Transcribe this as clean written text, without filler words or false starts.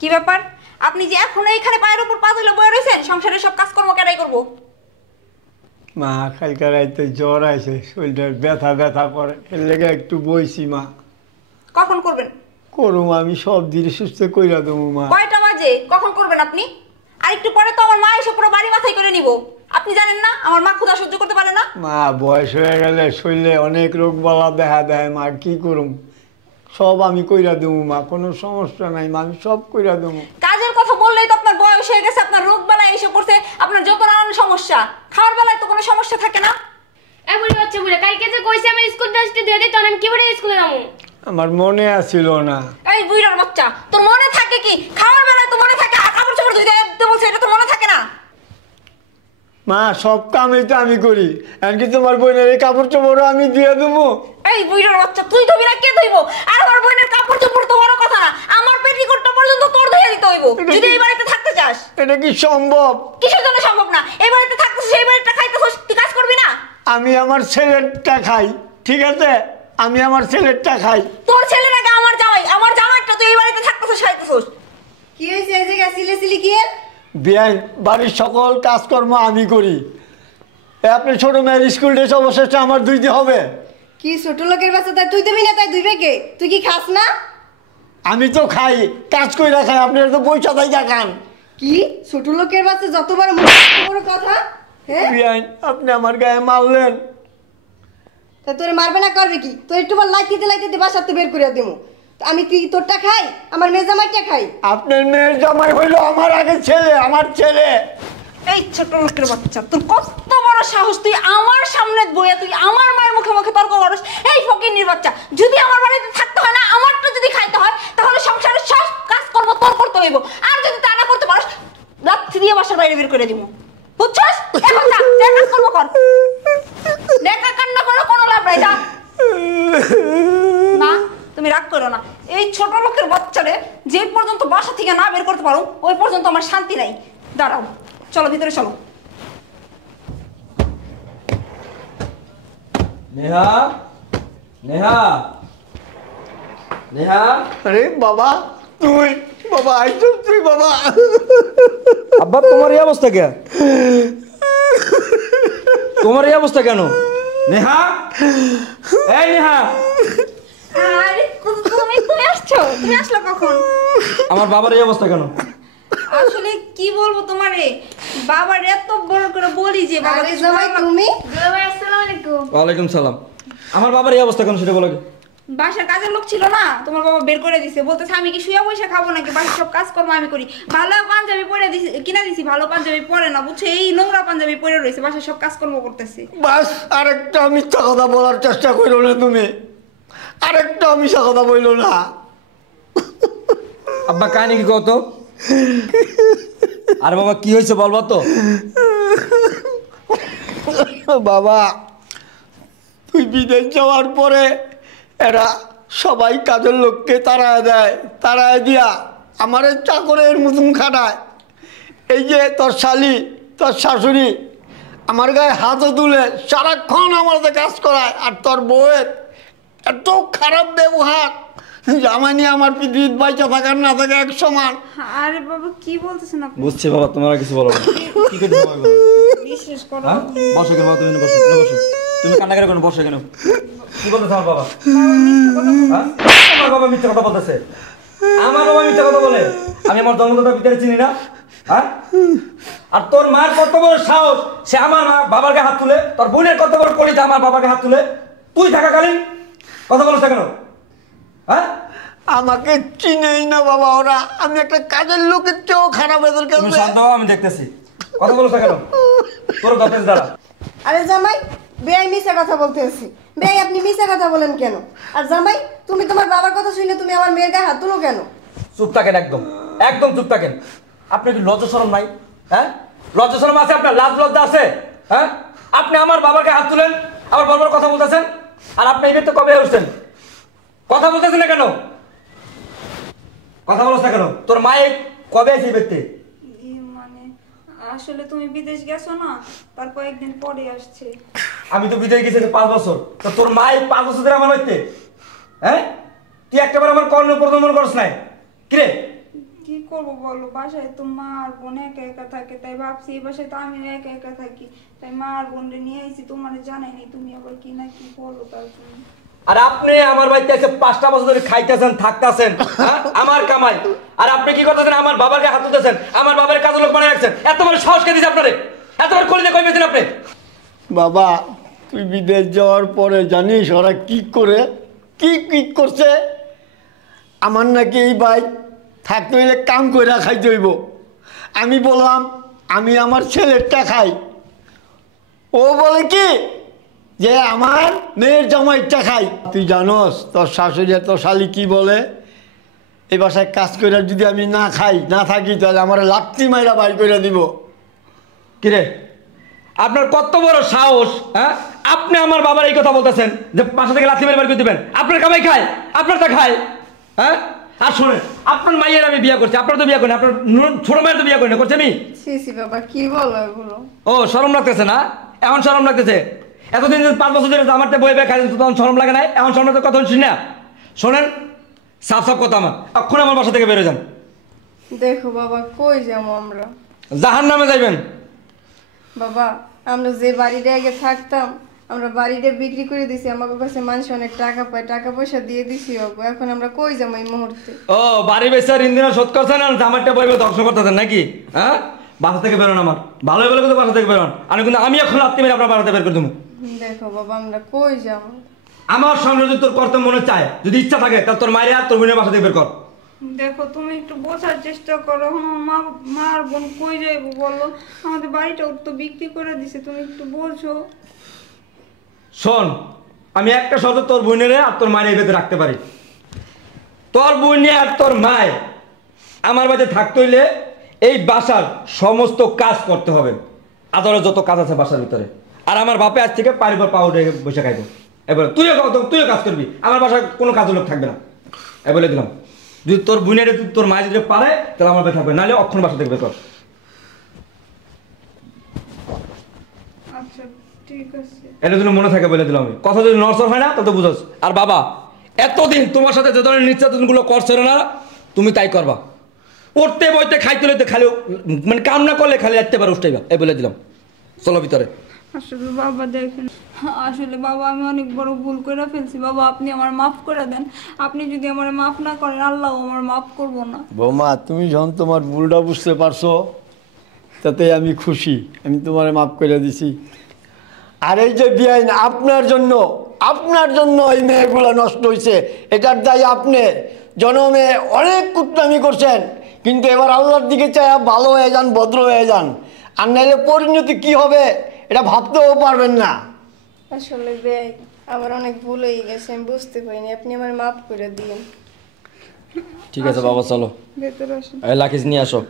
কি ব্যাপার? আপনি যে এখন এইখানে পায়ের উপর পা তুলে বয়ে রয়েছেন, সংসারের সব কাজকর্ম কেনাই করবো? মা কালকে রাইতে জ্বর আছে, শরীরটা ব্যথা ব্যথা করে, এর লেগে একটু বইছি মা। কখন করবেন? করুম আমি সব ধীরে সুস্থ কইরা দেবো মা। কয়টা বাজে? কখন করবেন আপনি? আর একটু পরে তো আমার মা এসে পুরো বাড়ি মাথায় করে নিব। আপনি জানেন না আমার মা ক্ষুধা সহ্য করতে পারে না? মা বয়স হয়ে গেলে শরীরে অনেক রোগ বালা দেখা দেয় মা, কি করুম? সব আমি কইরা দেবো মা, কোনো সমস্যা নাই মা, আমি সব কইরা দেবো। কাজের কথা বললেই তো আপনার বয়স হয়ে গেছে, আপনার রোগ বালায় এসে পড়ছে, আপনার যত নানান সমস্যা। খাওয়ার বেলায় তো কোনো সমস্যা থাকে না। এমনই হচ্ছে বুড়া, কালকে যে কইছি আমি স্কুল ড্রেসটি দিয়ে দিই, তখন আমি কি করে স্কুলে যাবো? আমার মনে আসছিল না। এই বুইড়ার বাচ্চা, তোর মনে থাকে কি? খাওয়ার বেলায় তো মনে থাকে, আর কাপড় চোপড় ধুইতে বলছে, এটা তো মনে থাকে না? মা সব কামই তো আমি করি, এমনকি তোমার বোনের এই কাপড় চোপড়ও আমি দিয়ে দেবো। এই বুইড়ার বাচ্চা, তুই ধুবি না কে ধুইব? আর আমার বোনের কাপড় চোপড় তো বড় কথা না, আমার পেটিকোটটা পর্যন্ত তোর ধুইয়া দিতে হইব যদি এই বাড়িতে থাকতে চাস। এটা কি সম্ভব? কিসের জন্য সম্ভব না? এই বাড়িতে থাকতে সেই বাড়িটা খাইতেছস, তুই কাজ করবি না? আমি আমার ছেলেরটা খাই, ঠিক আছে? আমি আমার ছেলেরটা খাই। তোর ছেলের আগে আমার জামাই, আমার জামাইটা তুই এই বাড়িতে থাকতেছস খাইতেছস। কি হয়েছে? এই জায়গায় সিলেসিলি কি এর? বেআইন বাড়ির সকল কাজকর্ম আমি করি। আপনি ছোট মেয়ের স্কুল ড্রেস অবশেষে আমার ধুইতে হবে। কি ছোট লোকের বাচ্চা, তাই তুই দেবি না? তাই দুইবে কে? তুই কি খাস না? আমি তো খাই, কাজ কইরা খাই, আপনার তো পয়সা তাই খান। কি ছোট লোকের বাচ্চা, যতবার বড় কথা। হ্যাঁ বেআইন আপনি আমার গায়ে মারলেন। তা তোরে মারবে না করবে কি? তোর একটু বার লাইতে লাইতে বাসাতে বের করে দেবো। আমি কি তোরটা খাই? আমার মেয়ে জামাইটা খাই। আপনার মেয়ের জামাই হইলো আমার আগে ছেলে, আমার ছেলে। এই ছোট লোকের বাচ্চা, তোর কত বড় সাহস, তুই আমার সামনে বইয়া তুই আমার মায়ের মুখে মুখে তর্ক করস? এই ফকিন্নির বাচ্চা, যদি আমার বাড়িতে থাকতে হয় না, আমারটা যদি খাইতে হয়, তাহলে সংসারের সব কাজ কর্ম তোর করতে হইব। আর যদি তা না করতে পারস, লাথি দিয়ে বাসার বাইরে বের করে দিব, বুঝছস? এখন যা, যা কাজ কর্ম কর। দেখা কান্না করে কোনো লাভ নাই, যা। না তুমি রাগ করো না, এই ছোট লোকের বাচ্চারে যে পর্যন্ত বাসা থেকে না বের করতে পারো, ওই পর্যন্ত আমার শান্তি নাই। দাঁড়াও, চলো ভিতরে চলো। নেহা, নেহা, নেহা। আরে বাবা তুই, বাবা আইছো তুই বাবা। আব্বা তোমার এই অবস্থা কেন? তোমার এই অবস্থা কেন? নেহা, এই নেহা। আরে তুমি আসছো? তুমি আসলো কখন? আমার বাবার এই অবস্থা কেন? আসলে কি বলবো তোমারে, বাবার এত বড় করে বলি যে বাবা আরে জামাই তুমি? ভাই আসসালামু আলাইকুম। ওয়ালাইকুম সালাম। আমার বাবার এই অবস্থা কেন সেটা বলো। বাসার কাজের লোক ছিল না, তোমার বাবা বের করে দিছে, বলতেছে আমি কি শুয়ে বসে খাবো নাকি, বাসার সব কাজ কর্ম আমি করি। ভালো পাঞ্জাবি পরে দিছি, কিনা দিছি, ভালো পাঞ্জাবি পরে না, বুঝছো? এই নোংরা পাঞ্জাবি পরে রয়েছে, বাসার সব কাজকর্ম করতেছে। বাস আরেকটা মিথ্যা কথা বলার চেষ্টা করো না তুমি, আরেকটা মিথ্যা কথা বললো না। আব্বা কাহিনী কি কত? আরে বাবা কি হয়েছে বলবা তো? বাবা তুই বিদেশ যাওয়ার পরে এরা সবাই কাজের লোককে তাড়ায় দেয়, তাড়ায় দিয়া আমার চাকরের মতন খাটায়। এই যে তোর শালি, তোর শাশুড়ি আমার গায়ে হাতও তুলে সারাক্ষণ আমার কাজ করায়, আর তোর বউয়ের এত খারাপ ব্যবহার, জামাই নিয়ে আমার পৃথিবীর বাইচা থাকার না থাকা এক সমান। আরে বাবা কি বলতেছেন আপনি? বুঝছি বাবা, তোমার কিছু বলো না। কি করছো বাবা? বিশ্বাস করো, হ্যাঁ বসো কেন বাবা? তুমি বসো, তুমি বসো। তুমি কান্না করে কেন? বসো কেন? কি বলতেছে আমার বাবা? হ্যাঁ? আমার বাবা মিথ্যা কথা বলতেছে? আমার বাবা মিথ্যা কথা বলে? আমি আমার জন্মদাতার ভিতরে চিনি না? হ্যাঁ? আর তোর মার কত বড় সাহস, সে আমার মা বাবার গায়ে হাত তুলে, তোর বোনের কত বড় কলিজা আমার বাবার গায়ে হাত তুলে, তুই থাকাকালীন কথা বলছ কেন? হ্যাঁ আমাকে চিনেই না বাবা ওরা, আমি একটা কাজের লোকের চেয়েও খারাপ এদের তুমি কাছে। শান্ত হও, আমি দেখতেছি। কথা বলছ কেন? তোর গপেশ দাঁড়া। আরে জামাই, বেয়াই মিশা কথা বলতেছি। বেয়াই আপনি মিশা কথা বলেন কেন? আর জামাই তুমি তোমার বাবার কথা শুনে তুমি আমার মেয়ের গায়ে হাত তুলো কেন? চুপ থাকেন, একদম একদম চুপ থাকেন। আপনার কি লজ্জা শরম নাই? হ্যাঁ লজ্জা শরম আছে আপনার? লাজ লজ্জা আছে? হ্যাঁ আপনি আমার বাবাকে হাত তুলেন, আমার বাবার কথা বলতেছেন, আর আপনি এই তো কবে উঠছেন? কথা বলতেছেন না কেন? কথা বলছ না কেন? তোর মায়ে কবে আছে ব্যক্তি? মানে আসলে তুমি বিদেশ গেছো না, তার কয়েকদিন পরে আসছে। আমি তো বিদেশ গেছি 5 বছর, তো তোর মায়ে 5 বছর ধরে আমার বাড়িতে? হ্যাঁ তুই একেবারে আমার কর্ণ প্রদর্শন করছ নাই? কিরে কি করবো বলো, বাসায় তো মা আর বোন একা একা থাকে, তাই ভাবছি এই বাসায় তো আমি একা একা থাকি, তাই মা আর বোনরে নিয়ে আইছি। তোমার জানাইনি, তুমি আবার কি না কি বলো তার জন্য। আর আপনি আমার বাড়িতে এসে 5টা বছর ধরে খাইতেছেন থাকতেছেন, আমার কামাই, আর আপনি কি করতেছেন? আমার বাবাকে হাত তুলতেছেন, আমার বাবার কাজের লোক বানিয়ে রাখছেন। এত বড় সাহস কে দিয়েছে আপনারে? এত বড় কলিজা কই পেয়েছেন আপনি? বাবা তুই বিদেশ যাওয়ার পরে জানিস ওরা কি করে কি করছে? আমার নাকি এই ভাই থাকতে হইলে কাম করে খাইতে হইব। আমি বললাম আমি আমার ছেলেরটা খাই, ও বলে কি যে আমার মেয়ের জামাইটা খাই। তুই জানোস তোর শাশুড়ি তোর শালি কি বলে? এই বাসায় কাজ করে যদি আমি না খাই না থাকি তাহলে আমার লাত্তি মাইরা বাইর করে দিব। কিরে আপনার কত বড় সাহস? হ্যাঁ, আপনি আমার বাবার এই কথা বলতেছেন যে বাসা থেকে লাথি মেরে বের করে দিবেন? আপনার কামাই খায়, আপনারটা খায়। হ্যাঁ, আর শোনেন, আপনার মাইয়ের আমি বিয়ে করছি, আপনার তো বিয়ে করেন, আপনার ছোট মায়ের তো বিয়ে করি না, করছি আমি? সি সি বাবা কি বলো এগুলো? ও শরম লাগতেছে না? এখন শরম লাগতেছে? এতদিন 5 বছর ধরে আমার বয়ে খাই তখন শরম লাগে না? এখন শরম কথা শুনি না? শোনেন, সাফ সাফ কথা, আমার এখন আমার বাসা থেকে বেরো যান। দেখো বাবা কই যাবো আমরা? জাহান্নামে যাইবেন। বাবা আমরা যে বাড়িতে আগে থাকতাম, আমরা বাড়িটা বিক্রি করে দিছি, আমাদের কাছে মানুষ অনেক টাকা পায়, টাকা পয়সা দিয়ে দিছি ওগো। এখন আমরা কই যাবো এই মুহূর্তে? ও বাড়ি বেচার ইন্দিরা শোধ করছেন আর জামারটা বইবে ধ্বংস করতেছেন নাকি? হ্যাঁ, বাসা থেকে বেরোন, আমার ভালো বলে কিন্তু বাসা থেকে বেরোন। আমি কিন্তু আমি এখন রাত্রি মেরে আপনার বাসাতে বের করে দেবো। দেখো বাবা আমরা কই যাবো? আমার সঙ্গে যদি তোর করতে মনে চায়, যদি ইচ্ছা থাকে, তাহলে তোর মায়ের আর তোর বোনের বাসা থেকে বের কর। দেখো তুমি একটু বোঝার চেষ্টা করো, মা আর বোন কই যাইবো বলো? আমাদের বাড়িটা তো বিক্রি করে দিছে, তুমি একটু বোঝো। শোন, আমি একটা শর্ত তোর বোনের আর তোর মায়ের ভেতরে রাখতে পারি। তোর বোনে আর তোর মায় আমার বাড়িতে থাকতে হইলে এই বাসার সমস্ত কাজ করতে হবে, আদালত যত কাজ আছে বাসার ভিতরে। আর আমার বাপে আজ থেকে পায়ের পর পা উঠে বসে খাইবো। এবার তুইও কাজ করবি, আমার বাসায় কোনো কাজের লোক থাকবে না, এ বলে দিলাম। যদি তোর বোনের তোর মায়ের যদি পারে তাহলে আমার বাড়ি থাকবে, নাহলে অক্ষণ বাসা থেকে বের কর। আচ্ছা ঠিক আছে। এটা যদি মনে থাকে বলে দিলাম। আমি কথা যদি নড়চড় হয় না তত বুঝোস। আর বাবা এতদিন তোমার সাথে যে ধরনের নির্যাতনগুলো করছে না, তুমি তাই করবা। উঠতে বইতে খাইতে লইতে খালি মানে কাম না করলে খালি রাখতে পারো উঠাইবা, এই বলে দিলাম। চলো ভিতরে। আসলে বাবা দেখেন, আসলে বাবা আমি অনেক বড় ভুল করে ফেলছি। বাবা আপনি আমার মাফ করে দেন। আপনি যদি আমার মাফ না করেন, আল্লাহ আমার মাফ করবো না। বৌমা তুমি যখন তোমার ভুলটা বুঝতে পারছো তাতে আমি খুশি, আমি তোমার মাফ করে দিছি। আর এই যে বিয়াইন আপনার জন্য এই মেয়েগুলো নষ্ট হয়েছে, এটার দায়ী আপনি। জন্মে অনেক কুটনামি করছেন, কিন্তু এবার আল্লাহর দিকে চাই ভালো হয়ে যান, ভদ্র হয়ে যান, আর নাইলে পরিণতি কি হবে এটা ভাবতেও পারবেন না। আসলে বেআই আমার অনেক ভুল হয়ে গেছে, আমি বুঝতে পারিনি, আপনি আমার মাফ করে দিন। ঠিক আছে বাবা, চলো ভেতরে আসুন। লাকিজ নিয়ে আসো।